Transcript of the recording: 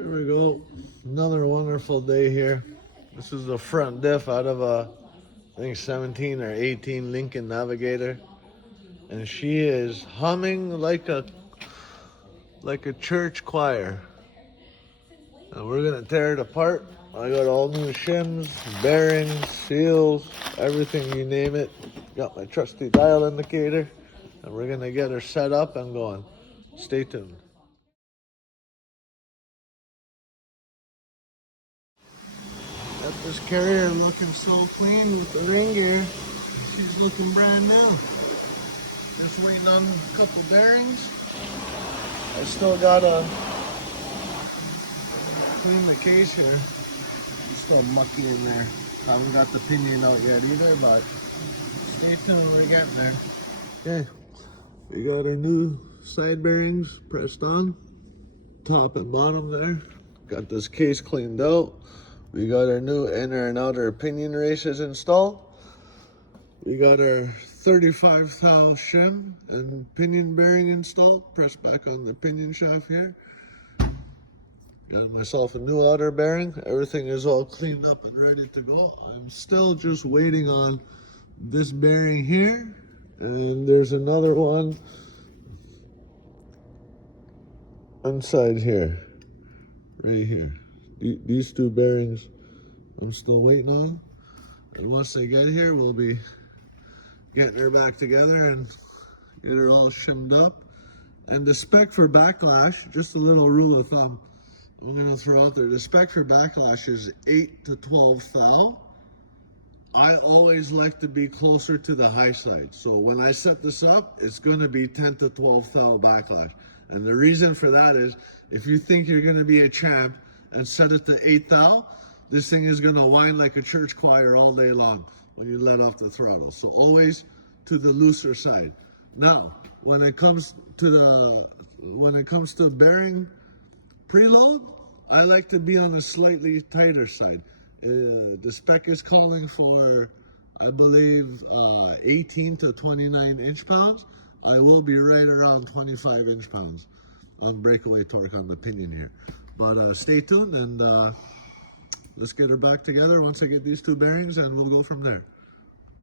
Here we go. Another wonderful day here. This is the front diff out of a, I think 17 or 18 Lincoln Navigator. And she is humming like a church choir. And we're gonna tear it apart. I got all new shims, bearings, seals, everything you name it. Got my trusty dial indicator. And we're gonna get her set up and going. Stay tuned. Got this carrier looking so clean with the ring gear. She's looking brand new. Just waiting on a couple bearings. I still gotta clean the case here. It's still mucky in there. I haven't got the pinion out yet either, but stay tuned, we're getting there. Okay, we got our new side bearings pressed on, top and bottom there. Got this case cleaned out. We got our new inner and outer pinion races installed. We got our 35 thou shim and pinion bearing installed. Pressed back on the pinion shaft here. Got myself a new outer bearing. Everything is all cleaned up and ready to go. I'm still just waiting on this bearing here. And there's another one inside here. Right here. These two bearings I'm still waiting on. And once they get here, we'll be getting her back together and get her all shimmed up. And the spec for backlash, just a little rule of thumb I'm going to throw out there. The spec for backlash is 8 to 12 thou. I always like to be closer to the high side. So when I set this up, it's going to be 10 to 12 thou backlash. And the reason for that is, if you think you're going to be a champ and set it to 8 thou, this thing is going to whine like a church choir all day long when you let off the throttle. So always to the looser side. Now, when it comes to bearing preload, I like to be on a slightly tighter side. The spec is calling for, I believe, 18 to 29 inch-pounds. I will be right around 25 inch-pounds on breakaway torque on the pinion here. But stay tuned and let's get her back together once I get these two bearings and we'll go from there.